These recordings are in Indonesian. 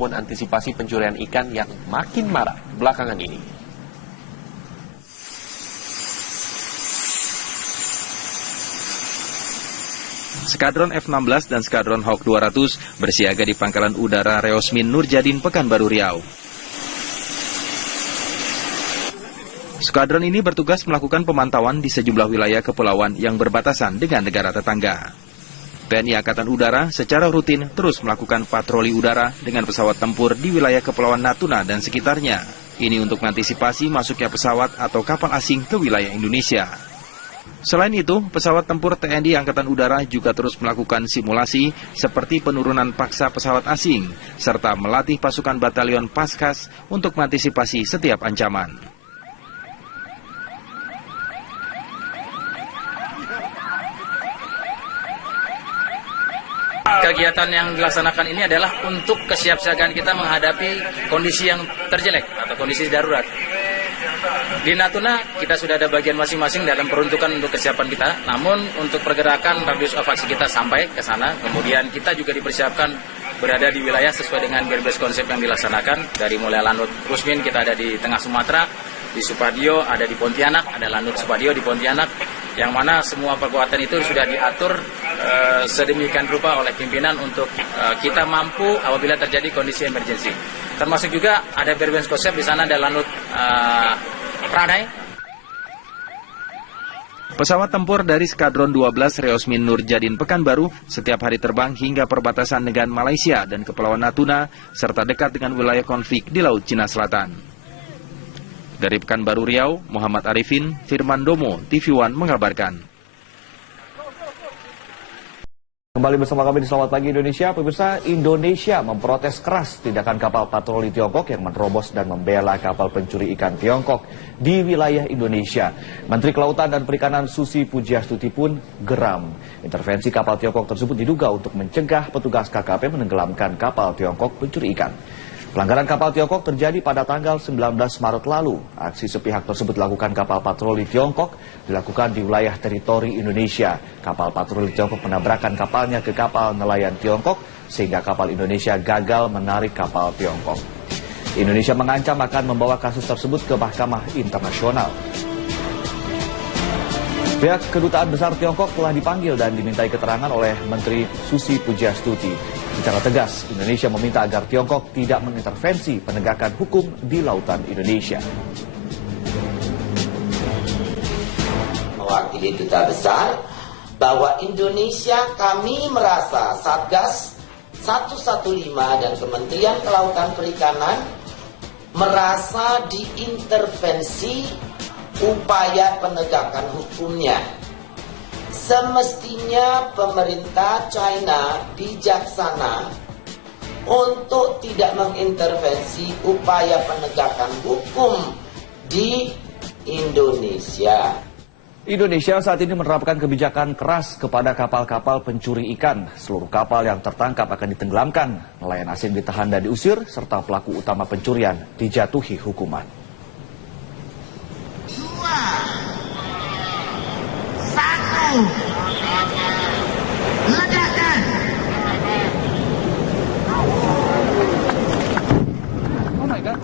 maupun antisipasi pencurian ikan yang makin marak belakangan ini. Skadron F-16 dan Skadron Hawk 200 bersiaga di Pangkalan Udara Reosmin Nurjadin, Pekanbaru Riau. Skadron ini bertugas melakukan pemantauan di sejumlah wilayah kepulauan yang berbatasan dengan negara tetangga. TNI Angkatan Udara secara rutin terus melakukan patroli udara dengan pesawat tempur di wilayah Kepulauan Natuna dan sekitarnya. Ini untuk mengantisipasi masuknya pesawat atau kapal asing ke wilayah Indonesia. Selain itu, pesawat tempur TNI Angkatan Udara juga terus melakukan simulasi seperti penurunan paksa pesawat asing, serta melatih pasukan batalion Paskas untuk mengantisipasi setiap ancaman. Kegiatan yang dilaksanakan ini adalah untuk kesiapsiagaan kita menghadapi kondisi yang terjelek atau kondisi darurat. Di Natuna kita sudah ada bagian masing-masing dalam peruntukan untuk kesiapan kita. Namun untuk pergerakan radius evakuasi kita sampai ke sana. Kemudian kita juga dipersiapkan berada di wilayah sesuai dengan base konsep yang dilaksanakan. Dari mulai Lanut Rusmin kita ada di tengah Sumatera, di Supadio ada di Pontianak, ada Lanut Supadio di Pontianak, yang mana semua perkuatan itu sudah diatur sedemikian rupa oleh pimpinan untuk kita mampu apabila terjadi kondisi emergensi. Termasuk juga ada base konsep di sana ada Lanut Pranai. Pesawat tempur dari Skadron 12 Reosmin Nurjadin Pekanbaru setiap hari terbang hingga perbatasan dengan Malaysia dan Kepulauan Natuna, serta dekat dengan wilayah konflik di Laut Cina Selatan. Dari Pekanbaru Riau, Muhammad Arifin, Firman Domo, TV One mengabarkan. Kembali bersama kami di Selamat Pagi Indonesia. Pemirsa, Indonesia memprotes keras tindakan kapal patroli Tiongkok yang menerobos dan membela kapal pencuri ikan Tiongkok di wilayah Indonesia. Menteri Kelautan dan Perikanan Susi Pujiastuti pun geram. Intervensi kapal Tiongkok tersebut diduga untuk mencegah petugas KKP menenggelamkan kapal Tiongkok pencuri ikan. Pelanggaran kapal Tiongkok terjadi pada tanggal 19 Maret lalu. Aksi sepihak tersebut dilakukan kapal patroli Tiongkok dilakukan di wilayah teritori Indonesia. Kapal patroli Tiongkok menabrakkan kapalnya ke kapal nelayan Tiongkok sehingga kapal Indonesia gagal menarik kapal Tiongkok. Indonesia mengancam akan membawa kasus tersebut ke Mahkamah Internasional. Pihak Kedutaan Besar Tiongkok telah dipanggil dan dimintai keterangan oleh Menteri Susi Pujiastuti. Secara tegas, Indonesia meminta agar Tiongkok tidak mengintervensi penegakan hukum di lautan Indonesia. Mewakili Duta Besar bahwa Indonesia, kami merasa Satgas 115 dan Kementerian Kelautan Perikanan merasa diintervensi upaya penegakan hukumnya. Semestinya pemerintah China bijaksana untuk tidak mengintervensi upaya penegakan hukum di Indonesia. Indonesia saat ini menerapkan kebijakan keras kepada kapal-kapal pencuri ikan. Seluruh kapal yang tertangkap akan ditenggelamkan, nelayan asing ditahan dan diusir, serta pelaku utama pencurian dijatuhi hukuman. 1 ledakan. Oh my God.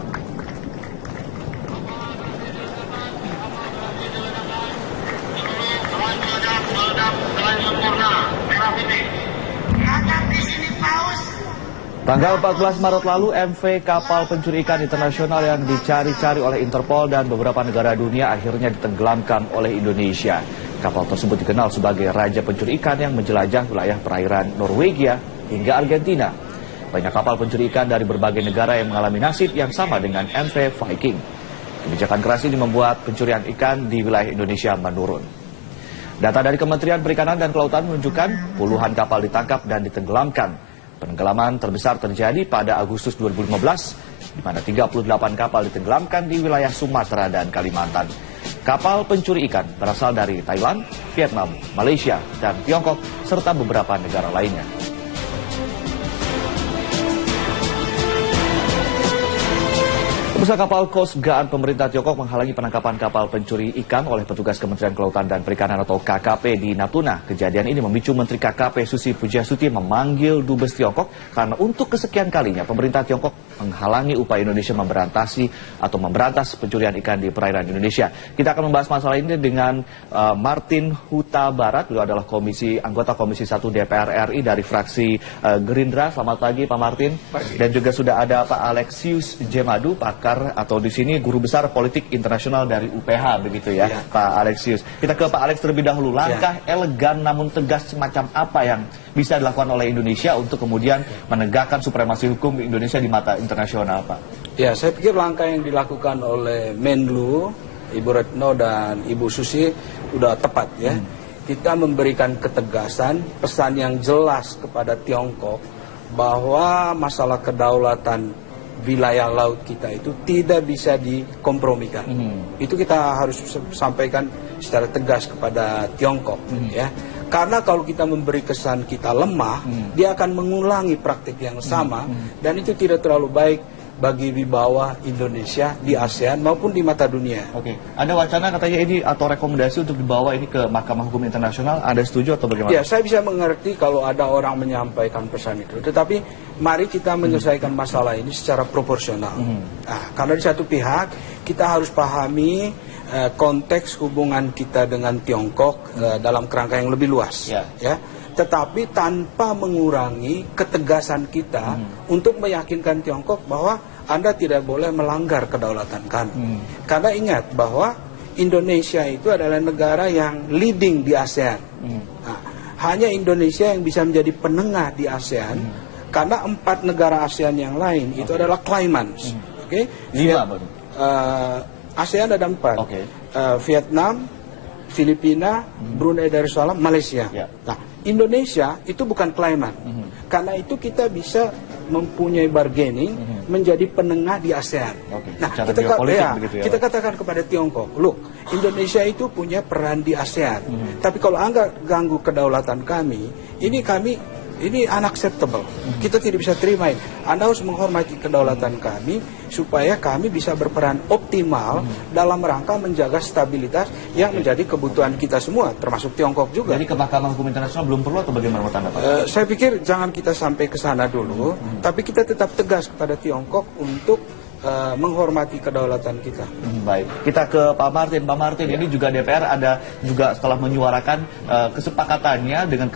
Tanggal 14 Maret lalu, MV kapal pencuri ikan internasional yang dicari-cari oleh Interpol dan beberapa negara dunia akhirnya ditenggelamkan oleh Indonesia. Kapal tersebut dikenal sebagai Raja Pencuri Ikan yang menjelajah wilayah perairan Norwegia hingga Argentina. Banyak kapal pencuri ikan dari berbagai negara yang mengalami nasib yang sama dengan MV Viking. Kebijakan keras ini membuat pencurian ikan di wilayah Indonesia menurun. Data dari Kementerian Perikanan dan Kelautan menunjukkan puluhan kapal ditangkap dan ditenggelamkan. Penenggelaman terbesar terjadi pada Agustus 2015, di mana 38 kapal ditenggelamkan di wilayah Sumatera dan Kalimantan. Kapal pencuri ikan berasal dari Thailand, Vietnam, Malaysia, dan Tiongkok, serta beberapa negara lainnya. Pemirsa, kapal Coast Guard pemerintah Tiongkok menghalangi penangkapan kapal pencuri ikan oleh petugas Kementerian Kelautan dan Perikanan atau KKP di Natuna. Kejadian ini memicu Menteri KKP Susi Pujiastuti memanggil Dubes Tiongkok karena untuk kesekian kalinya pemerintah Tiongkok menghalangi upaya Indonesia memberantas pencurian ikan di perairan Indonesia. Kita akan membahas masalah ini dengan Martin Huta Barat. Beliau adalah anggota Komisi 1 DPR RI dari fraksi Gerindra. Selamat pagi Pak Martin. Pagi. Dan juga sudah ada Pak Alexius Jemadu, pakar atau di sini guru besar politik internasional dari UPH, begitu ya, Pak Alexius. Kita ke Pak Alex terlebih dahulu. Langkah elegan namun tegas semacam apa yang bisa dilakukan oleh Indonesia untuk kemudian menegakkan supremasi hukum Indonesia di mata internasional, Pak? Ya, saya pikir langkah yang dilakukan oleh Menlu, Ibu Retno dan Ibu Susi sudah tepat ya. Kita memberikan ketegasan, pesan yang jelas kepada Tiongkok bahwa masalah kedaulatan wilayah laut kita itu tidak bisa dikompromikan. Itu kita harus sampaikan secara tegas kepada Tiongkok ya. Karena kalau kita memberi kesan kita lemah, dia akan mengulangi praktik yang sama dan itu tidak terlalu baik bagi wibawa Indonesia di ASEAN maupun di mata dunia. Oke, ada wacana katanya ini atau rekomendasi untuk dibawa ini ke Mahkamah Hukum Internasional. Anda setuju atau bagaimana? Ya, saya bisa mengerti kalau ada orang menyampaikan pesan itu. Tetapi mari kita menyelesaikan masalah ini secara proporsional. Nah, karena di satu pihak kita harus pahami konteks hubungan kita dengan Tiongkok dalam kerangka yang lebih luas. Ya. Tetapi tanpa mengurangi ketegasan kita untuk meyakinkan Tiongkok bahwa Anda tidak boleh melanggar kedaulatan kami. Karena ingat bahwa Indonesia itu adalah negara yang leading di ASEAN. Nah, hanya Indonesia yang bisa menjadi penengah di ASEAN karena 4 negara ASEAN yang lain itu adalah claimants. ASEAN ada 4. Vietnam, Filipina, Brunei Darussalam, Malaysia. Nah, Indonesia itu bukan claimant. Karena itu kita bisa mempunyai bargaining menjadi penengah di ASEAN. Nah, kita katakan kepada Tiongkok, look, Indonesia itu punya peran di ASEAN. Tapi kalau Anda ganggu kedaulatan kami, ini unacceptable. Kita tidak bisa terima ini. Anda harus menghormati kedaulatan kami supaya kami bisa berperan optimal dalam rangka menjaga stabilitas yang menjadi kebutuhan kita semua, termasuk Tiongkok juga. Jadi ke Mahkamah Hukum Internasional belum perlu atau bagaimana menurut Anda, Pak? Saya pikir jangan kita sampai ke sana dulu, tapi kita tetap tegas kepada Tiongkok untuk menghormati kedaulatan kita. Baik, kita ke Pak Martin. Pak Martin, ini juga DPR ada juga setelah menyuarakan kesepakatannya dengan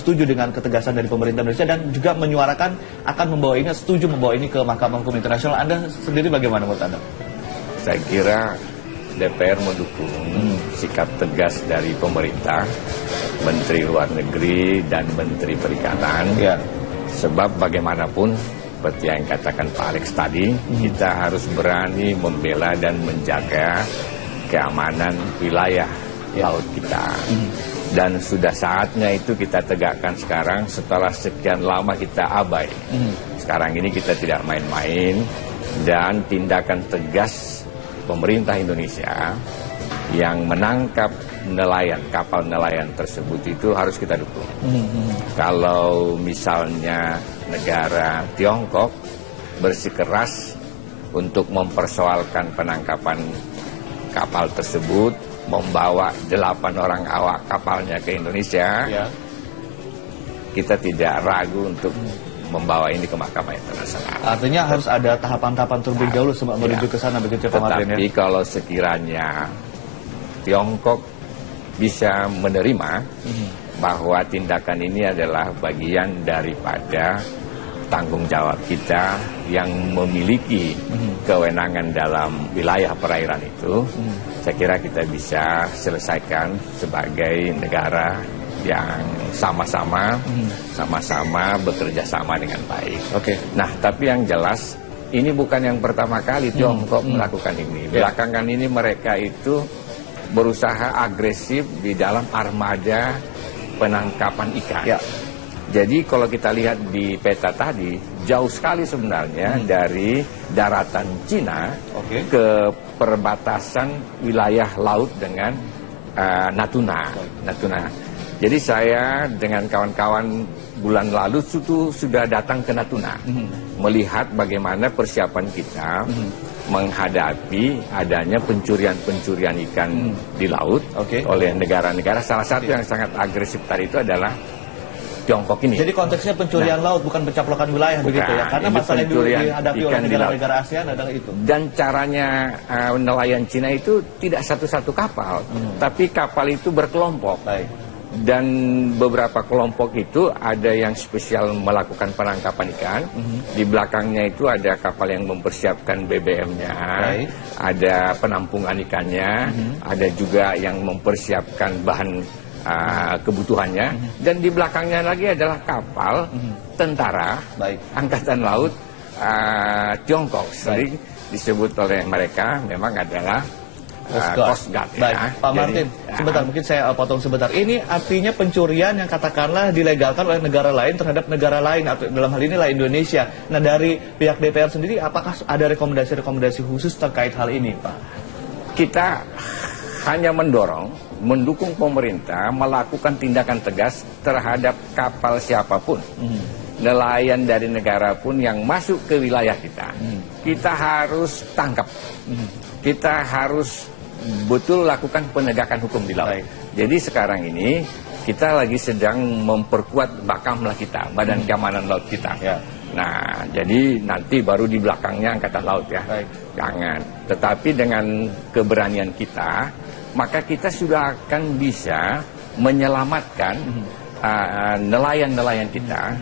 setuju dengan ketegasan dari pemerintah Indonesia dan juga menyuarakan akan setuju membawa ini ke Mahkamah Hukum Internasional. Anda sendiri bagaimana menurut Anda? Saya kira DPR mendukung sikap tegas dari pemerintah, Menteri Luar Negeri dan Menteri Perikanan. Sebab bagaimanapun seperti yang katakan Pak Alex tadi, kita harus berani membela dan menjaga keamanan wilayah laut kita. Dan sudah saatnya itu kita tegakkan sekarang setelah sekian lama kita abai. Sekarang ini kita tidak main-main dan tindakan tegas pemerintah Indonesia yang menangkap kapal nelayan tersebut itu harus kita dukung. Kalau misalnya negara Tiongkok bersikeras untuk mempersoalkan penangkapan kapal tersebut, membawa 8 orang awak kapalnya ke Indonesia, kita tidak ragu untuk membawa ini ke Mahkamah Internasional. Artinya harus ada tahapan-tahapan terlebih dahulu sebelum menuju ke sana, begitu Pak Martin? Tetapi kalau sekiranya Tiongkok bisa menerima bahwa tindakan ini adalah bagian daripada tanggung jawab kita yang memiliki kewenangan dalam wilayah perairan itu, saya kira kita bisa selesaikan sebagai negara yang sama-sama bekerja sama dengan baik. Nah, tapi yang jelas ini bukan yang pertama kali Tiongkok melakukan ini. Belakangan ini mereka itu berusaha agresif di dalam armada penangkapan ikan. Jadi kalau kita lihat di peta tadi, jauh sekali sebenarnya dari daratan Cina ke perbatasan wilayah laut dengan Natuna. Jadi saya dengan kawan-kawan bulan lalu sudah datang ke Natuna, melihat bagaimana persiapan kita menghadapi adanya pencurian-pencurian ikan di laut oleh negara-negara. Salah satu yang sangat agresif tadi itu adalah Tiongkok ini. Jadi konteksnya pencurian laut, bukan pencaplokan wilayah begitu ya? Karena masalah yang dihadapi oleh negara-negara ASEAN adalah itu. Dan caranya nelayan Cina itu tidak satu-satu kapal, tapi kapal itu berkelompok. Dan beberapa kelompok itu ada yang spesial melakukan penangkapan ikan. Di belakangnya itu ada kapal yang mempersiapkan BBM-nya, ada penampungan ikannya, ada juga yang mempersiapkan bahan kebutuhannya, dan di belakangnya lagi adalah kapal tentara angkatan laut Tiongkok, sering disebut oleh mereka memang adalah Coast Guard. Pak Martin, sebentar, mungkin saya potong sebentar. Ini artinya pencurian yang katakanlah dilegalkan oleh negara lain terhadap negara lain, atau dalam hal inilah Indonesia. Nah, dari pihak DPR sendiri, apakah ada rekomendasi-rekomendasi khusus terkait hal ini, Pak? Kita hanya mendukung pemerintah melakukan tindakan tegas terhadap kapal siapapun, nelayan dari negara pun yang masuk ke wilayah kita. Kita harus tangkap, kita harus betul lakukan penegakan hukum di laut. Jadi sekarang ini kita lagi sedang memperkuat Bakamla kita, Badan Keamanan Laut kita. Nah, jadi nanti baru di belakangnya Angkatan Laut ya. Jangan. Tetapi dengan keberanian kita, maka kita sudah akan bisa menyelamatkan nelayan-nelayan kita.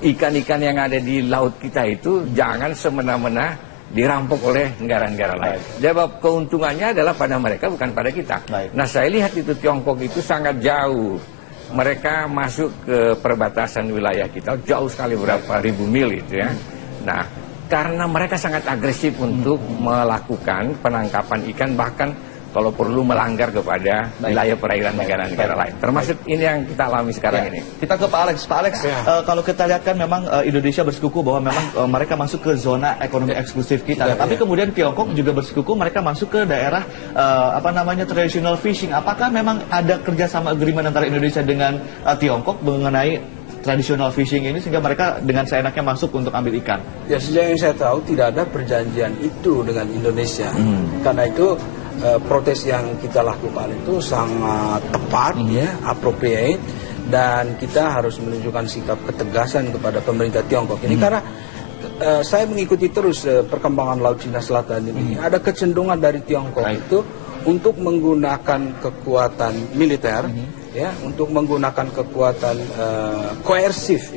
Ikan-ikan yang ada di laut kita itu jangan semena-mena dirampok oleh negara-negara lain. Sebab keuntungannya adalah pada mereka, bukan pada kita. Nah, saya lihat itu Tiongkok itu sangat jauh. Mereka masuk ke perbatasan wilayah kita, jauh sekali, berapa ribu mil itu ya. Nah, karena mereka sangat agresif untuk melakukan penangkapan ikan, bahkan kalau perlu melanggar kepada wilayah perairan negara-negara lain. Termasuk ini yang kita alami sekarang ini. Kita ke Pak Alex. Pak Alex, kalau kita lihat kan memang Indonesia bersikuku bahwa memang mereka masuk ke zona ekonomi eksklusif kita. Tapi kemudian Tiongkok juga bersikuku mereka masuk ke daerah traditional fishing. Apakah memang ada kerjasama agreement antara Indonesia dengan Tiongkok mengenai traditional fishing ini sehingga mereka dengan seenaknya masuk untuk ambil ikan? Ya, sejauh yang saya tahu tidak ada perjanjian itu dengan Indonesia. Karena itu protes yang kita lakukan itu sangat tepat, appropriate, dan kita harus menunjukkan sikap ketegasan kepada pemerintah Tiongkok ini karena saya mengikuti terus perkembangan Laut Cina Selatan ini. Ada kecenderungan dari Tiongkok itu untuk menggunakan kekuatan militer, untuk menggunakan kekuatan koersif,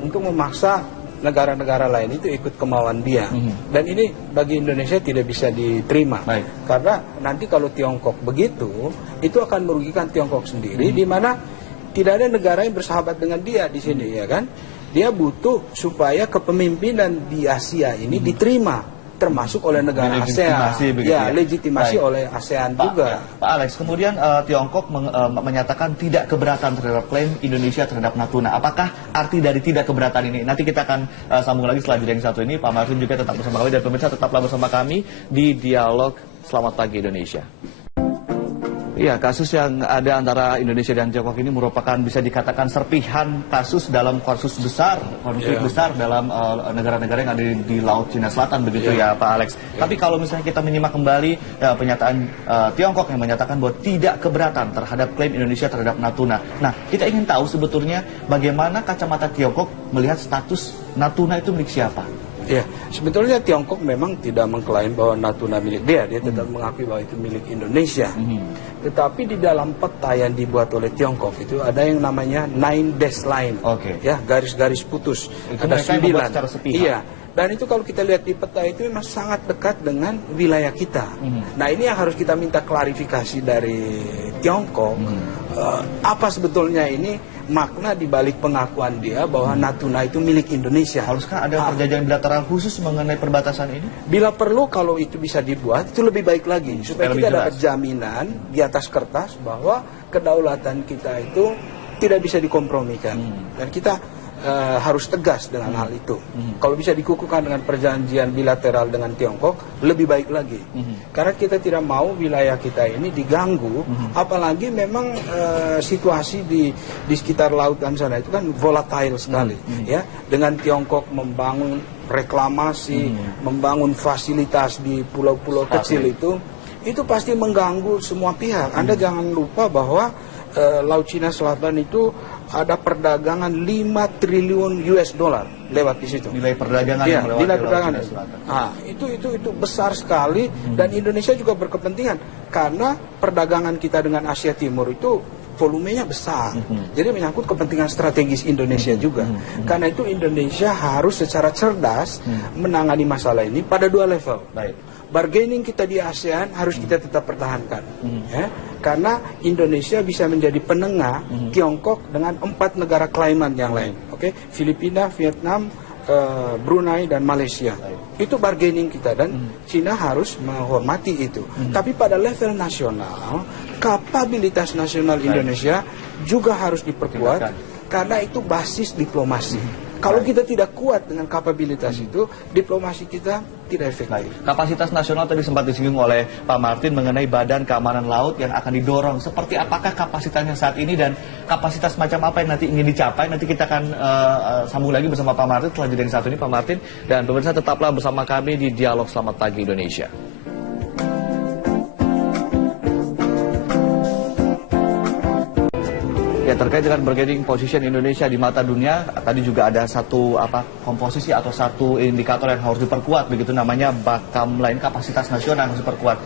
untuk memaksa negara-negara lain itu ikut kemauan dia. Dan ini bagi Indonesia tidak bisa diterima. Karena nanti kalau Tiongkok begitu, itu akan merugikan Tiongkok sendiri, di mana tidak ada negara yang bersahabat dengan dia di sini, ya kan? Dia butuh supaya kepemimpinan di Asia ini diterima, termasuk oleh negara ASEAN, legitimasi oleh ASEAN juga. Pak Alex, kemudian Tiongkok menyatakan tidak keberatan terhadap klaim Indonesia terhadap Natuna. Apakah arti dari tidak keberatan ini? Nanti kita akan sambung lagi setelah jeda yang satu ini. Pak Martin juga tetap bersama kami, dan pemirsa tetaplah bersama kami di Dialog Selamat Pagi Indonesia. Iya, kasus yang ada antara Indonesia dan Tiongkok ini merupakan bisa dikatakan serpihan kasus dalam konflik besar dalam negara-negara yang ada di Laut Cina Selatan, begitu ya Pak Alex. Tapi kalau misalnya kita menyimak kembali pernyataan Tiongkok yang menyatakan bahwa tidak keberatan terhadap klaim Indonesia terhadap Natuna. Nah, kita ingin tahu sebetulnya bagaimana kacamata Tiongkok melihat status Natuna itu milik siapa? Ya, sebetulnya Tiongkok memang tidak mengklaim bahwa Natuna milik dia tetap mengakui bahwa itu milik Indonesia. Tetapi di dalam peta yang dibuat oleh Tiongkok itu ada yang namanya 9 dash line, ya, garis-garis putus. Itu ada 9. Iya. Dan itu kalau kita lihat di peta itu memang sangat dekat dengan wilayah kita. Nah, ini yang harus kita minta klarifikasi dari Tiongkok. Apa sebetulnya ini makna dibalik pengakuan dia bahwa Natuna itu milik Indonesia? Haruskah ada perjanjian bilateral khusus mengenai perbatasan ini? Bila perlu, kalau itu bisa dibuat, itu lebih baik lagi. Supaya kita dapat jaminan di atas kertas bahwa kedaulatan kita itu tidak bisa dikompromikan. Dan kita harus tegas dengan hal itu. Kalau bisa dikukuhkan dengan perjanjian bilateral dengan Tiongkok, lebih baik lagi. Karena kita tidak mau wilayah kita ini diganggu, apalagi memang situasi di sekitar lautan sana itu kan volatile sekali, ya. Dengan Tiongkok membangun reklamasi, membangun fasilitas di pulau-pulau kecil itu pasti mengganggu semua pihak. Anda jangan lupa bahwa Laut Cina Selatan itu ada perdagangan 5 triliun US dollar lewat di situ. Nilai perdagangan ya, yang lewat nilai Laut perdagangan. Cina Selatan. Nah, itu besar sekali dan Indonesia juga berkepentingan karena perdagangan kita dengan Asia Timur itu volumenya besar. Jadi menyangkut kepentingan strategis Indonesia juga. Karena itu Indonesia harus secara cerdas menangani masalah ini pada 2 level. Baik. Bargaining kita di ASEAN harus kita tetap pertahankan, ya, karena Indonesia bisa menjadi penengah Tiongkok dengan 4 negara klaiman yang lain, oke, Filipina, Vietnam, Brunei dan Malaysia. Itu bargaining kita dan Cina harus menghormati itu. Tapi pada level nasional, kapabilitas nasional Indonesia juga harus diperkuat karena itu basis diplomasi. Kalau kita tidak kuat dengan kapabilitas itu, diplomasi kita tidak efektif. Kapasitas nasional tadi sempat disinggung oleh Pak Martin mengenai Badan Keamanan Laut yang akan didorong. Seperti apakah kapasitasnya saat ini dan kapasitas macam apa yang nanti ingin dicapai? Nanti kita akan sambung lagi bersama Pak Martin setelah jeda yang satu ini, Pak Martin. Dan pemirsa tetaplah bersama kami di Dialog Selamat Pagi Indonesia. Ya, terkait dengan bargaining position Indonesia di mata dunia, tadi juga ada satu komposisi atau satu indikator yang harus diperkuat, begitu namanya BAKAM lain, kapasitas nasional yang harus diperkuat.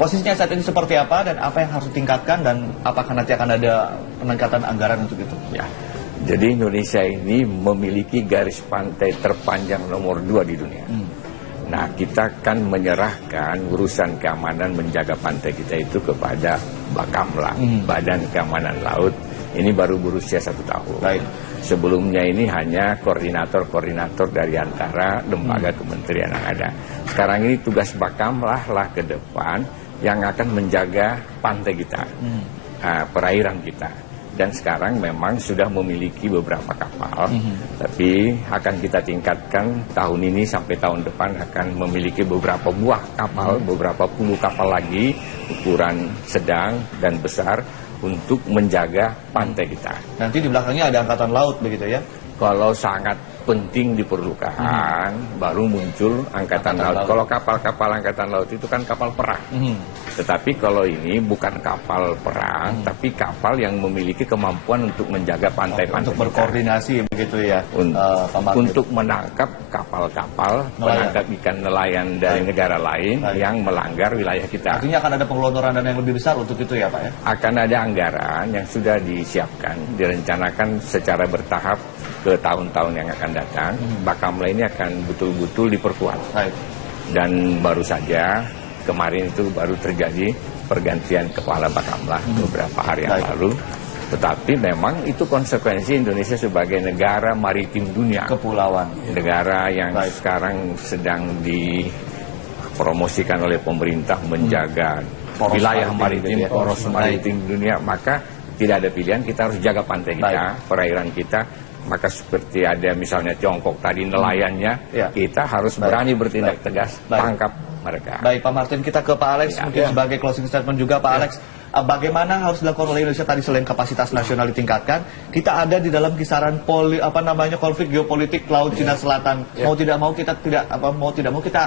Posisinya saat ini seperti apa dan apa yang harus ditingkatkan dan apakah nanti akan ada peningkatan anggaran untuk itu? Ya, jadi Indonesia ini memiliki garis pantai terpanjang nomor 2 di dunia. Nah, kita kan menyerahkan urusan keamanan menjaga pantai kita itu kepada BAKAMLA, Badan Keamanan Laut. Ini baru berusia 1 tahun. Baik. Sebelumnya ini hanya koordinator-koordinator dari antara lembaga kementerian yang ada. Sekarang ini tugas BAKAMLA lah ke depan yang akan menjaga pantai kita, perairan kita. Dan sekarang memang sudah memiliki beberapa kapal, tapi akan kita tingkatkan tahun ini sampai tahun depan akan memiliki beberapa buah kapal, beberapa puluh kapal lagi, ukuran sedang dan besar, untuk menjaga pantai kita. Nanti di belakangnya ada angkatan laut begitu ya? Kalau sangat penting diperlukan, baru muncul angkatan laut. Kalau kapal-kapal angkatan laut itu kan kapal perang. Tetapi kalau ini bukan kapal perang, tapi kapal yang memiliki kemampuan untuk menjaga pantai-pantai. Untuk berkoordinasi begitu ya? Untuk menangkap kapal-kapal, menangkap ikan nelayan dari negara lain yang melanggar wilayah kita. Artinya akan ada pengelontoran dana yang lebih besar untuk itu ya Pak ya? Akan ada anggaran yang sudah disiapkan, direncanakan secara bertahap ke tahun-tahun yang akan datang. BAKAMLA ini akan betul-betul diperkuat. Dan baru saja kemarin itu baru terjadi pergantian kepala BAKAMLA beberapa hari yang lalu. Tetapi memang itu konsekuensi Indonesia sebagai negara maritim dunia. Kepulauan. Negara yang sekarang sedang dipromosikan oleh pemerintah menjaga wilayah maritim, poros maritim dunia. Maka tidak ada pilihan, kita harus jaga pantai kita, perairan kita. Maka seperti ada misalnya Tiongkok tadi nelayannya, kita harus berani bertindak tegas, tangkap mereka. Baik Pak Martin, kita ke Pak Alex mungkin sebagai closing statement juga Pak Alex. Bagaimana harus dilakukan oleh Indonesia tadi selain kapasitas nasional ditingkatkan, kita ada di dalam kisaran konflik geopolitik Laut Cina Selatan. Mau tidak mau kita kita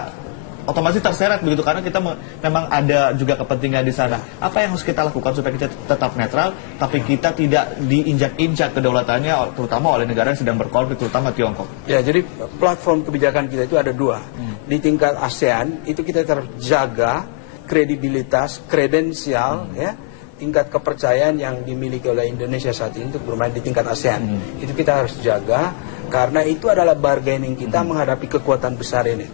otomatis terseret begitu karena kita memang ada juga kepentingan di sana. Apa yang harus kita lakukan supaya kita tetap netral, tapi kita tidak diinjak-injak kedaulatannya, terutama oleh negara yang sedang berkonflik, terutama Tiongkok? Ya, jadi platform kebijakan kita itu ada 2. Di tingkat ASEAN itu kita terjaga kredibilitas, kredensial, ya, tingkat kepercayaan yang dimiliki oleh Indonesia saat ini untuk bermain di tingkat ASEAN. Itu kita harus jaga. Karena itu adalah bargaining kita menghadapi kekuatan besar ini.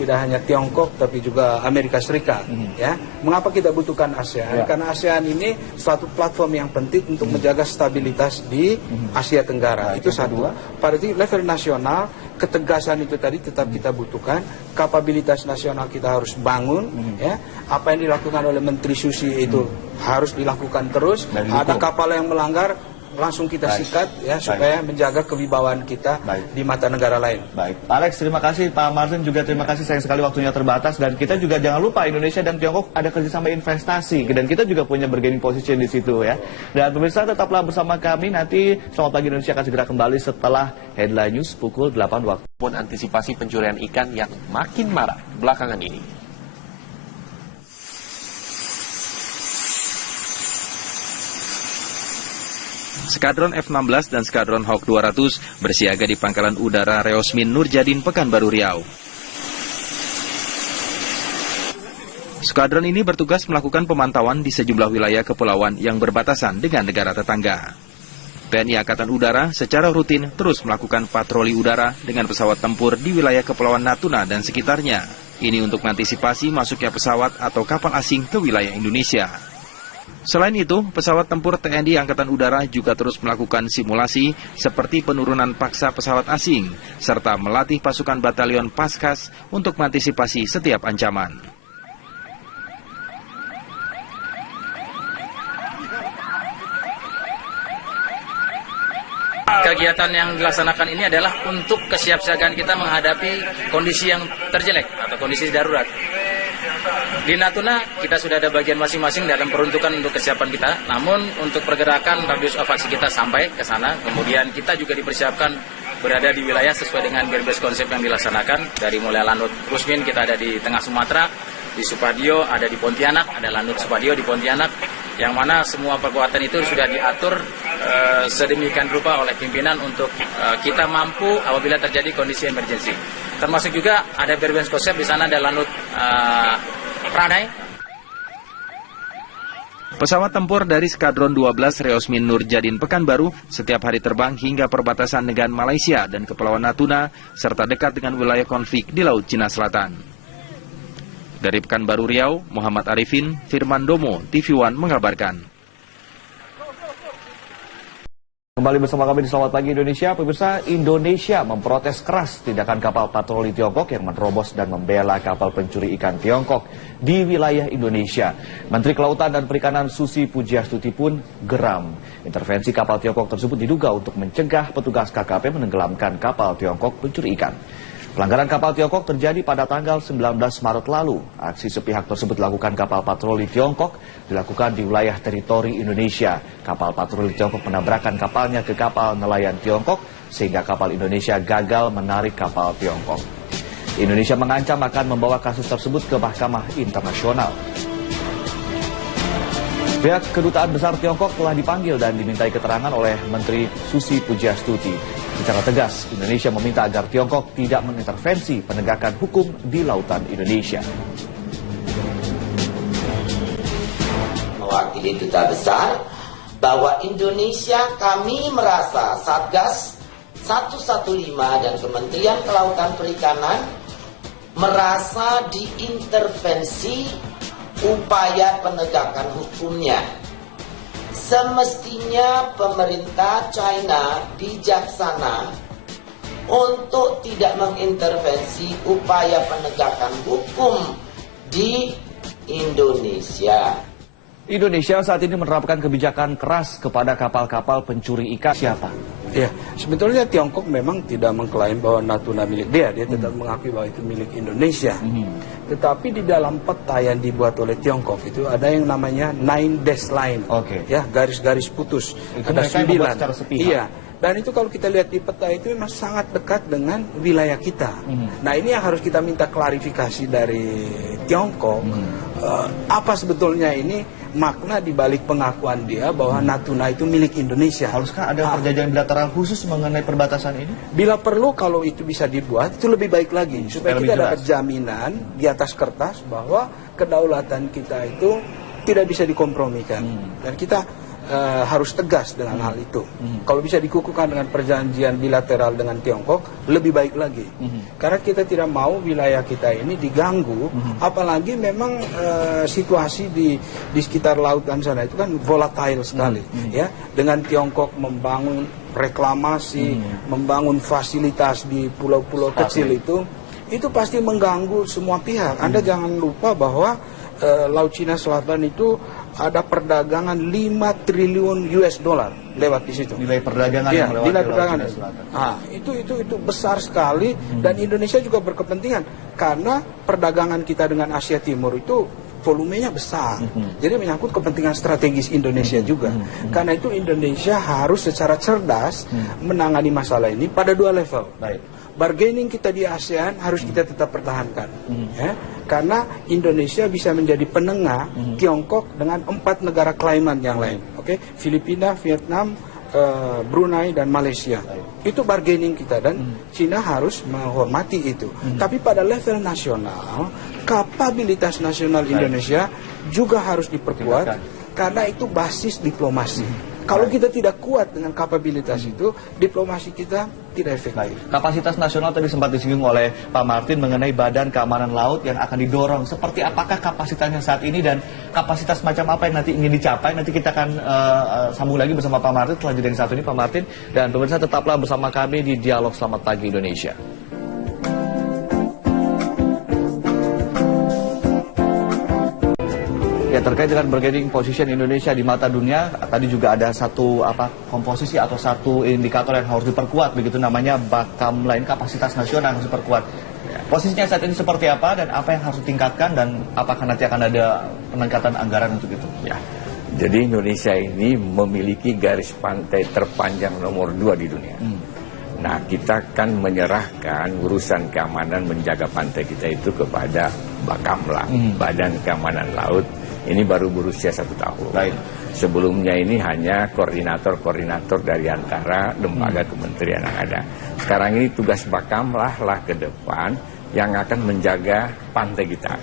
Tidak hanya Tiongkok, tapi juga Amerika Serikat. Ya, mengapa kita butuhkan ASEAN? Karena ASEAN ini suatu platform yang penting untuk menjaga stabilitas di Asia Tenggara. Itu satu. Pada level nasional, ketegasan itu tadi tetap kita butuhkan. Kapabilitas nasional kita harus bangun. Ya, apa yang dilakukan oleh Menteri Susi itu harus dilakukan terus. Ada kapal yang melanggar, langsung kita sikat ya supaya menjaga kewibawaan kita di mata negara lain. Baik, Pak Alex, terima kasih. Pak Martin juga terima kasih, sayang sekali waktunya terbatas. Dan kita juga jangan lupa Indonesia dan Tiongkok ada kerjasama investasi dan kita juga punya bargaining position di situ ya. Dan pemirsa tetaplah bersama kami, nanti Selamat Pagi Indonesia akan segera kembali setelah Headline News pukul 8 waktu. Pun antisipasi pencurian ikan yang makin marak belakangan ini. Skadron F-16 dan Skadron Hawk 200 bersiaga di Pangkalan Udara Reosmin Nurjadin, Pekanbaru Riau. Skadron ini bertugas melakukan pemantauan di sejumlah wilayah kepulauan yang berbatasan dengan negara tetangga. TNI Angkatan Udara secara rutin terus melakukan patroli udara dengan pesawat tempur di wilayah Kepulauan Natuna dan sekitarnya. Ini untuk mengantisipasi masuknya pesawat atau kapal asing ke wilayah Indonesia. Selain itu, pesawat tempur TNI Angkatan Udara juga terus melakukan simulasi seperti penurunan paksa pesawat asing, serta melatih pasukan batalion Paskas untuk mengantisipasi setiap ancaman. Kegiatan yang dilaksanakan ini adalah untuk kesiapsiagaan kita menghadapi kondisi yang terjelek atau kondisi darurat. Di Natuna kita sudah ada bagian masing-masing dalam peruntukan untuk kesiapan kita. Namun untuk pergerakan radius of aksi kita sampai ke sana. Kemudian kita juga dipersiapkan berada di wilayah sesuai dengan base konsep yang dilaksanakan. Dari mulai Lanut Rusmin kita ada di tengah Sumatera, di Supadio ada di Pontianak, ada Lanut Supadio di Pontianak. Yang mana semua perkuatan itu sudah diatur sedemikian rupa oleh pimpinan untuk kita mampu apabila terjadi kondisi emergensi. Termasuk juga ada base konsep di sana ada Lanut Pranai. Pesawat tempur dari Skadron 12 Reosmin Nurjadin Pekanbaru setiap hari terbang hingga perbatasan dengan Malaysia dan Kepulauan Natuna, serta dekat dengan wilayah konflik di Laut Cina Selatan. Dari Pekanbaru Riau, Muhammad Arifin, Firman Domo, TV One mengabarkan. Kembali bersama kami di Selamat Pagi Indonesia. Pemirsa, Indonesia memprotes keras tindakan kapal patroli Tiongkok yang menerobos dan membela kapal pencuri ikan Tiongkok di wilayah Indonesia. Menteri Kelautan dan Perikanan Susi Pujiastuti pun geram. Intervensi kapal Tiongkok tersebut diduga untuk mencegah petugas KKP menenggelamkan kapal Tiongkok pencuri ikan. Pelanggaran kapal Tiongkok terjadi pada tanggal 19 Maret lalu. Aksi sepihak tersebut dilakukan kapal patroli Tiongkok dilakukan di wilayah teritori Indonesia. Kapal patroli Tiongkok menabrakan kapalnya ke kapal nelayan Tiongkok sehingga kapal Indonesia gagal menarik kapal Tiongkok. Indonesia mengancam akan membawa kasus tersebut ke Mahkamah Internasional. Pihak Kedutaan Besar Tiongkok telah dipanggil dan dimintai keterangan oleh Menteri Susi Pujiastuti. Secara tegas, Indonesia meminta agar Tiongkok tidak mengintervensi penegakan hukum di lautan Indonesia. Mewakili Duta Besar bahwa Indonesia, kami merasa Satgas 115 dan Kementerian Kelautan Perikanan merasa diintervensi upaya penegakan hukumnya. Semestinya pemerintah China bijaksana untuk tidak mengintervensi upaya penegakan hukum di Indonesia. Indonesia saat ini menerapkan kebijakan keras kepada kapal-kapal pencuri ikan. Siapa? Ya, sebetulnya Tiongkok memang tidak mengklaim bahwa Natuna milik dia tetap mengakui bahwa itu milik Indonesia. Tetapi di dalam peta yang dibuat oleh Tiongkok itu ada yang namanya 9 dash line, ya, garis-garis putus. Itu ada 9. Iya. Dan itu kalau kita lihat di peta itu memang sangat dekat dengan wilayah kita. Nah, ini yang harus kita minta klarifikasi dari Tiongkok. Apa sebetulnya ini makna dibalik pengakuan dia bahwa Natuna itu milik Indonesia? Haruskah ada perjanjian bilateral khusus mengenai perbatasan ini? Bila perlu, kalau itu bisa dibuat, itu lebih baik lagi. Supaya kita dapat jaminan di atas kertas bahwa kedaulatan kita itu tidak bisa dikompromikan. Dan kita harus tegas dengan hal itu. Kalau bisa dikukuhkan dengan perjanjian bilateral dengan Tiongkok, lebih baik lagi. Karena kita tidak mau wilayah kita ini diganggu, apalagi memang situasi di sekitar lautan sana itu kan volatile sekali. Ya, dengan Tiongkok membangun reklamasi, membangun fasilitas di pulau-pulau kecil itu pasti mengganggu semua pihak. Anda jangan lupa bahwa Laut Cina Selatan itu ada perdagangan 5 triliun US dollar lewat di situ. Nilai perdagangan Iya, yang lewat nilai di Laut perdagangan. Cina Selatan. Itu besar sekali dan Indonesia juga berkepentingan karena perdagangan kita dengan Asia Timur itu volumenya besar. Jadi menyangkut kepentingan strategis Indonesia juga. Karena itu Indonesia harus secara cerdas menangani masalah ini pada 2 level. Baik. Bargaining kita di ASEAN harus kita tetap pertahankan, ya, karena Indonesia bisa menjadi penengah Tiongkok dengan 4 negara klaiman yang lain, oke, Filipina, Vietnam, Brunei dan Malaysia. Itu bargaining kita dan Cina harus menghormati itu. Tapi pada level nasional, kapabilitas nasional Indonesia juga harus diperkuat karena itu basis diplomasi. Kalau kita tidak kuat dengan kapabilitas itu, diplomasi kita tidak efektif. Kapasitas nasional tadi sempat disinggung oleh Pak Martin mengenai Badan Keamanan Laut yang akan didorong. Seperti apakah kapasitasnya saat ini dan kapasitas macam apa yang nanti ingin dicapai? Nanti kita akan sambung lagi bersama Pak Martin setelah jeda yang satu ini, Pak Martin. Dan pemirsa tetaplah bersama kami di Dialog Selamat Pagi Indonesia. Ya, terkait dengan bargaining position Indonesia di mata dunia, tadi juga ada satu komposisi atau satu indikator yang harus diperkuat, begitu namanya BAKAM lain, kapasitas nasional yang harus diperkuat. Posisinya saat ini seperti apa dan apa yang harus ditingkatkan dan apakah nanti akan ada peningkatan anggaran untuk itu? Ya, jadi Indonesia ini memiliki garis pantai terpanjang nomor 2 di dunia. Nah, kita kan menyerahkan urusan keamanan menjaga pantai kita itu kepada BAKAMLA, Badan Keamanan Laut. Ini baru berusia 1 tahun. Baik. Sebelumnya ini hanya koordinator-koordinator dari antara lembaga kementerian yang ada. Sekarang ini tugas BAKAMLA lah ke depan yang akan menjaga pantai kita,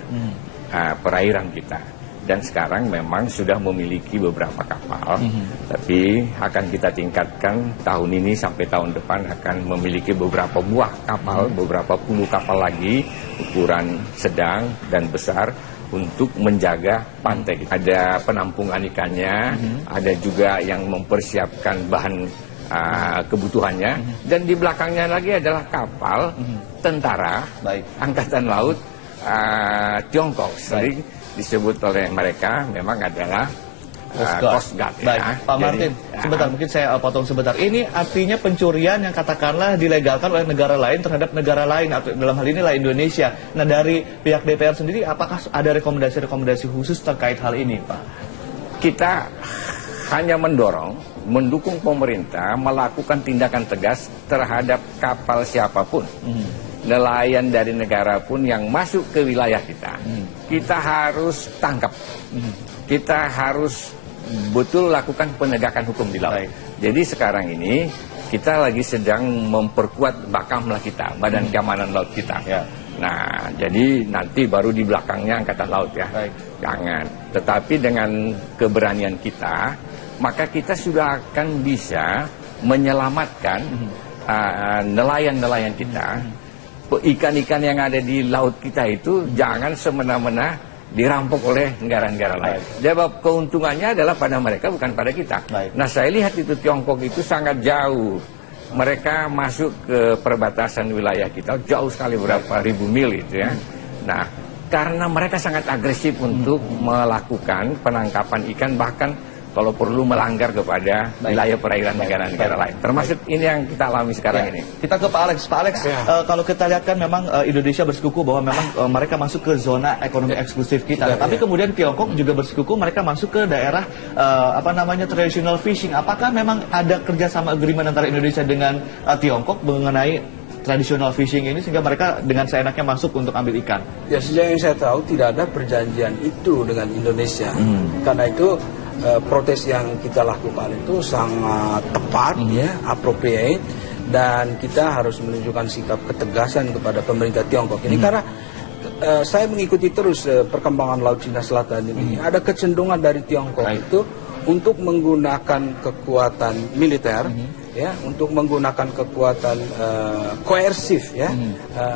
perairan kita. Dan sekarang memang sudah memiliki beberapa kapal, tapi akan kita tingkatkan tahun ini sampai tahun depan akan memiliki beberapa buah kapal, beberapa puluh kapal lagi, ukuran sedang dan besar, untuk menjaga pantai. Ada penampungan ikannya, ada juga yang mempersiapkan bahan kebutuhannya, dan di belakangnya lagi adalah kapal tentara Angkatan Laut Tiongkok. Sering disebut oleh mereka memang adalah Coast Guard. Baik, ya. Pak Martin, sebentar, mungkin saya potong sebentar. Ini artinya pencurian yang katakanlah dilegalkan oleh negara lain terhadap negara lain, atau dalam hal inilah Indonesia. Nah, dari pihak DPR sendiri, apakah ada rekomendasi-rekomendasi khusus terkait hal ini, Pak? Kita hanya mendukung pemerintah melakukan tindakan tegas terhadap kapal siapapun. Nelayan dari negara pun yang masuk ke wilayah kita, kita harus tangkap. Kita harus betul lakukan penegakan hukum di laut. Jadi sekarang ini kita lagi sedang memperkuat BAKAMLA kita, Badan Keamanan Laut kita. Nah, jadi nanti baru di belakangnya Angkatan Laut ya. Jangan. Tetapi dengan keberanian kita, maka kita sudah akan bisa menyelamatkan nelayan-nelayan kita. Ikan-ikan yang ada di laut kita itu jangan semena-mena dirampok oleh negara-negara lain. Sebab keuntungannya adalah pada mereka, bukan pada kita. Nah, saya lihat itu Tiongkok itu sangat jauh. Mereka masuk ke perbatasan wilayah kita, jauh sekali, berapa ribu mil itu ya. Nah, karena mereka sangat agresif untuk melakukan penangkapan ikan, bahkan kalau perlu melanggar kepada wilayah perairan negara-negara lain. Termasuk ini yang kita alami sekarang ini. Kita ke Pak Alex. Pak Alex, kalau kita lihat kan memang Indonesia bersikuku bahwa memang mereka masuk ke zona ekonomi eksklusif kita. Tapi kemudian Tiongkok juga bersikuku mereka masuk ke daerah traditional fishing. Apakah memang ada kerjasama agreement antara Indonesia dengan Tiongkok mengenai traditional fishing ini sehingga mereka dengan seenaknya masuk untuk ambil ikan? Ya, sejauh yang saya tahu tidak ada perjanjian itu dengan Indonesia. Karena itu protes yang kita lakukan itu sangat tepat, ya, appropriate, dan kita harus menunjukkan sikap ketegasan kepada pemerintah Tiongkok ini karena saya mengikuti terus perkembangan Laut Cina Selatan ini. Ada kecenderungan dari Tiongkok itu untuk menggunakan kekuatan militer, ya, untuk menggunakan kekuatan koersif, ya,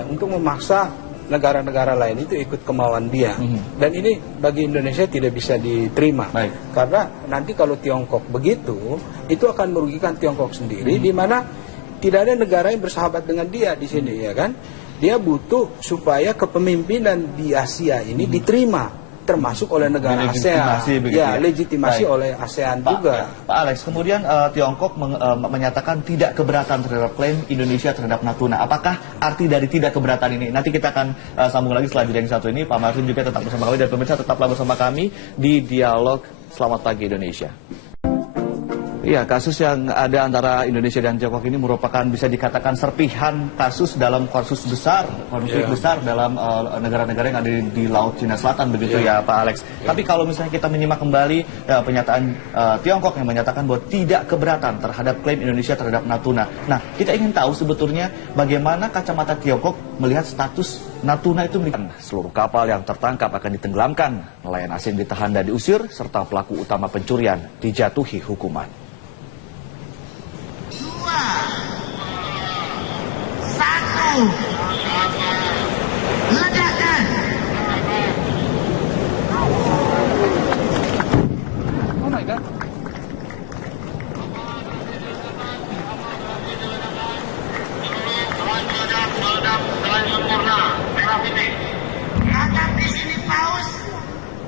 untuk memaksa negara-negara lain itu ikut kemauan dia. Dan ini bagi Indonesia tidak bisa diterima. Karena nanti kalau Tiongkok begitu, itu akan merugikan Tiongkok sendiri, di mana tidak ada negara yang bersahabat dengan dia di sini, ya kan? Dia butuh supaya kepemimpinan di Asia ini diterima termasuk oleh negara ASEAN. Ya, legitimasi oleh ASEAN juga. Pak Alex, kemudian Tiongkok menyatakan tidak keberatan terhadap klaim Indonesia terhadap Natuna. Apakah arti dari tidak keberatan ini? Nanti kita akan sambung lagi setelah jeda yang satu ini. Pak Martin juga tetap bersama kami dan pemirsa tetaplah bersama kami di Dialog Selamat Pagi Indonesia. Iya, kasus yang ada antara Indonesia dan Tiongkok ini merupakan bisa dikatakan serpihan kasus dalam konflik besar dalam negara-negara yang ada di Laut Cina Selatan, begitu ya Pak Alex. Tapi kalau misalnya kita menyimak kembali pernyataan Tiongkok yang menyatakan bahwa tidak keberatan terhadap klaim Indonesia terhadap Natuna. Nah, kita ingin tahu sebetulnya bagaimana kacamata Tiongkok melihat status Natuna itu milik seluruh kapal yang tertangkap akan ditenggelamkan, nelayan asing ditahan dan diusir, serta pelaku utama pencurian dijatuhi hukuman. Ledakan. Oh my God.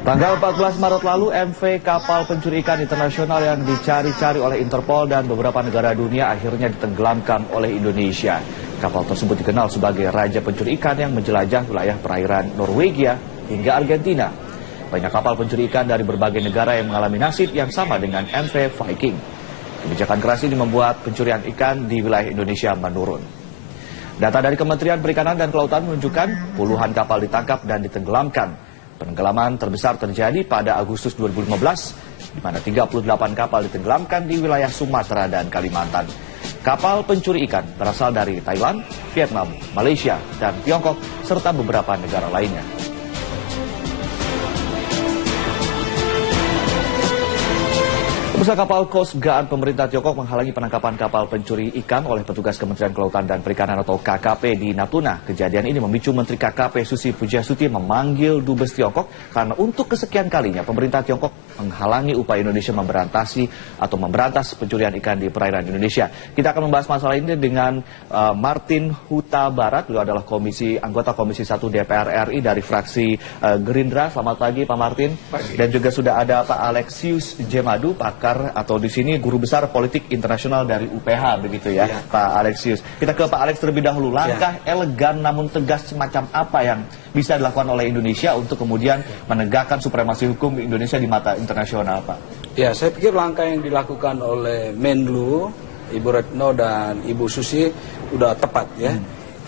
Tanggal 14 Maret lalu, MV kapal pencuri ikan internasional yang dicari-cari oleh Interpol dan beberapa negara dunia akhirnya ditenggelamkan oleh Indonesia. Kapal tersebut dikenal sebagai Raja Pencuri Ikan yang menjelajah wilayah perairan Norwegia hingga Argentina. Banyak kapal pencuri ikan dari berbagai negara yang mengalami nasib yang sama dengan MV Viking. Kebijakan keras ini membuat pencurian ikan di wilayah Indonesia menurun. Data dari Kementerian Perikanan dan Kelautan menunjukkan puluhan kapal ditangkap dan ditenggelamkan. Penenggelaman terbesar terjadi pada Agustus 2015, di mana 38 kapal ditenggelamkan di wilayah Sumatera dan Kalimantan. Kapal pencuri ikan berasal dari Thailand, Vietnam, Malaysia, dan Tiongkok, serta beberapa negara lainnya. Pemirsa, kapal Coast Guard pemerintah Tiongkok menghalangi penangkapan kapal pencuri ikan oleh petugas Kementerian Kelautan dan Perikanan atau KKP di Natuna. Kejadian ini memicu Menteri KKP Susi Pujiastuti memanggil Dubes Tiongkok karena untuk kesekian kalinya pemerintah Tiongkok menghalangi upaya Indonesia memberantas pencurian ikan di perairan Indonesia. Kita akan membahas masalah ini dengan Martin Huta Barat. Beliau adalah anggota Komisi 1 DPR RI dari fraksi Gerindra. Selamat pagi Pak Martin. Pagi. Dan juga sudah ada Pak Alexius Jemadu, pakar atau di sini guru besar politik internasional dari UPH, begitu ya, Pak Alexius. Kita ke Pak Alex terlebih dahulu. Langkah elegan namun tegas semacam apa yang bisa dilakukan oleh Indonesia untuk kemudian menegakkan supremasi hukum Indonesia di mata internasional, Pak? Ya, saya pikir langkah yang dilakukan oleh Menlu, Ibu Retno dan Ibu Susi sudah tepat ya.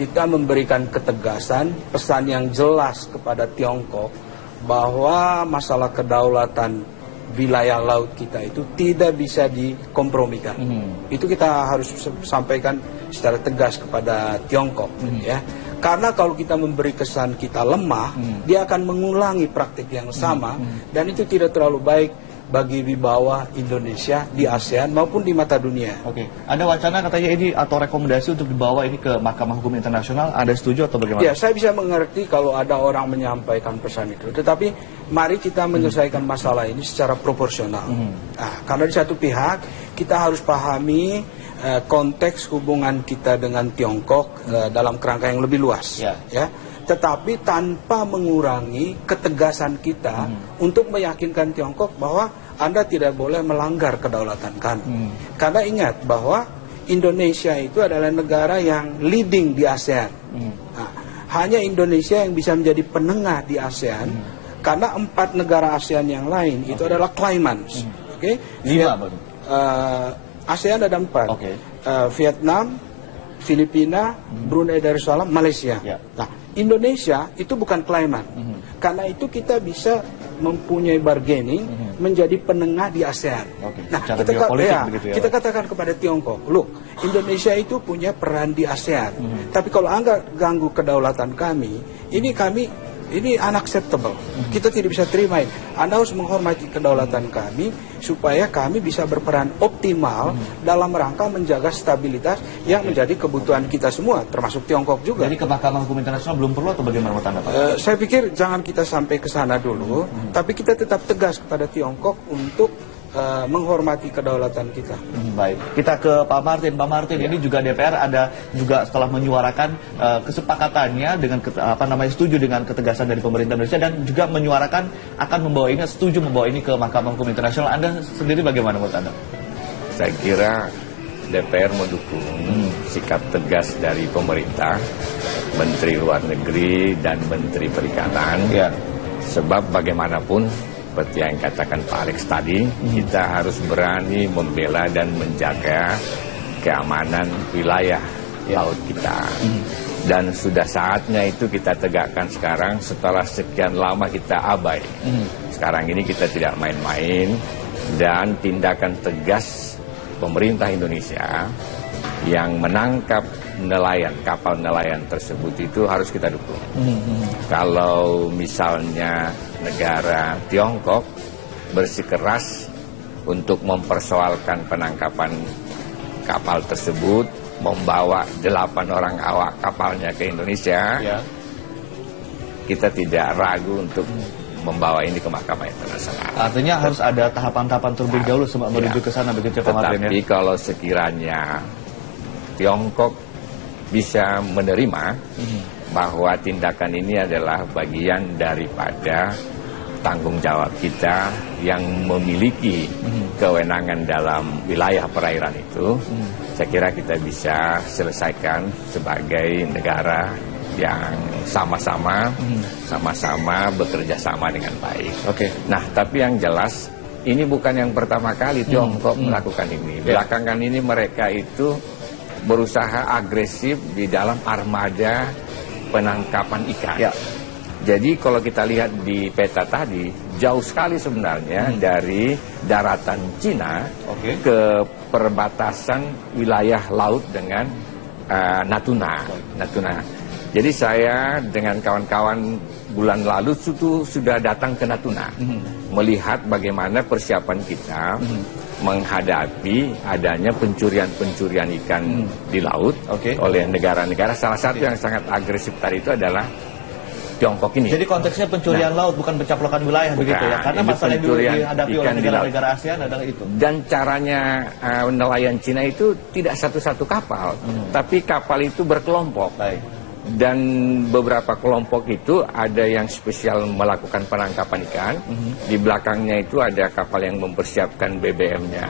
Kita memberikan ketegasan, pesan yang jelas kepada Tiongkok bahwa masalah kedaulatan wilayah laut kita itu tidak bisa dikompromikan. Itu kita harus sampaikan secara tegas kepada Tiongkok ya. Karena kalau kita memberi kesan kita lemah, dia akan mengulangi praktik yang sama dan itu tidak terlalu baik bagi wibawa Indonesia di ASEAN maupun di mata dunia. Oke, ada wacana katanya ini atau rekomendasi untuk dibawa ini ke Mahkamah Hukum Internasional. Anda setuju atau bagaimana? Ya, saya bisa mengerti kalau ada orang menyampaikan pesan itu. Tetapi mari kita menyelesaikan masalah ini secara proporsional. Nah, karena di satu pihak kita harus pahami konteks hubungan kita dengan Tiongkok dalam kerangka yang lebih luas. Ya. Tetapi tanpa mengurangi ketegasan kita untuk meyakinkan Tiongkok bahwa Anda tidak boleh melanggar kedaulatan kami. Karena ingat bahwa Indonesia itu adalah negara yang leading di ASEAN. Nah, hanya Indonesia yang bisa menjadi penengah di ASEAN, karena 4 negara ASEAN yang lain itu adalah claimants. ASEAN ada 4. Vietnam, Filipina, Brunei Darussalam, Malaysia. Nah, Indonesia itu bukan claimant. Karena itu kita bisa mempunyai bargaining menjadi penengah di ASEAN. Nah, kita katakan kepada Tiongkok, look, Indonesia itu punya peran di ASEAN. Tapi kalau Anda ganggu kedaulatan kami, ini unacceptable. Kita tidak bisa terima ini. Anda harus menghormati kedaulatan kami supaya kami bisa berperan optimal dalam rangka menjaga stabilitas yang menjadi kebutuhan kita semua, termasuk Tiongkok juga. Jadi ke Mahkamah Hukum Internasional belum perlu atau bagaimana menurut Anda, Pak? Saya pikir jangan kita sampai ke sana dulu, tapi kita tetap tegas kepada Tiongkok untuk menghormati kedaulatan kita. Baik, kita ke Pak Martin. Pak Martin, ini juga DPR ada juga setelah menyuarakan kesepakatannya dengan setuju dengan ketegasan dari pemerintah Indonesia dan juga menyuarakan akan setuju membawa ini ke Mahkamah Hukum Internasional. Anda sendiri bagaimana menurut Anda? Saya kira DPR mendukung sikap tegas dari pemerintah, Menteri Luar Negeri dan Menteri Perikanan. Sebab bagaimanapun seperti yang katakan Pak Alex tadi, kita harus berani membela dan menjaga keamanan wilayah laut kita. Dan sudah saatnya itu kita tegakkan sekarang setelah sekian lama kita abai. Sekarang ini kita tidak main-main dan tindakan tegas pemerintah Indonesia yang menangkap nelayan, kapal nelayan tersebut itu harus kita dukung. Kalau misalnya negara Tiongkok bersikeras untuk mempersoalkan penangkapan kapal tersebut, membawa 8 orang awak kapalnya ke Indonesia, kita tidak ragu untuk membawa ini ke Mahkamah Internasional. Artinya harus ada tahapan-tahapan terlebih dahulu sebelum menuju ke sana, begitu Pak Martin. Tetapi kalau sekiranya Tiongkok bisa menerima bahwa tindakan ini adalah bagian daripada tanggung jawab kita yang memiliki kewenangan dalam wilayah perairan itu, saya kira kita bisa selesaikan sebagai negara yang sama-sama bekerja sama dengan baik. Nah, tapi yang jelas ini bukan yang pertama kali Tiongkok melakukan ini. Belakangan ini mereka itu berusaha agresif di dalam armada penangkapan ikan. Jadi kalau kita lihat di peta tadi, jauh sekali sebenarnya dari daratan Cina ke perbatasan wilayah laut dengan Natuna. Jadi saya dengan kawan-kawan bulan lalu sudah datang ke Natuna, melihat bagaimana persiapan kita menghadapi adanya pencurian ikan di laut oleh negara-negara. Salah satu yang sangat agresif tadi itu adalah Tiongkok ini. Jadi konteksnya pencurian laut, bukan pencaplokan wilayah, begitu ya? Karena masalah yang dihadapi oleh negara-negara ASEAN adalah itu. Dan caranya nelayan Cina itu tidak satu-satu kapal, tapi kapal itu berkelompok. Dan beberapa kelompok itu ada yang spesial melakukan penangkapan ikan. Di belakangnya itu ada kapal yang mempersiapkan BBM-nya.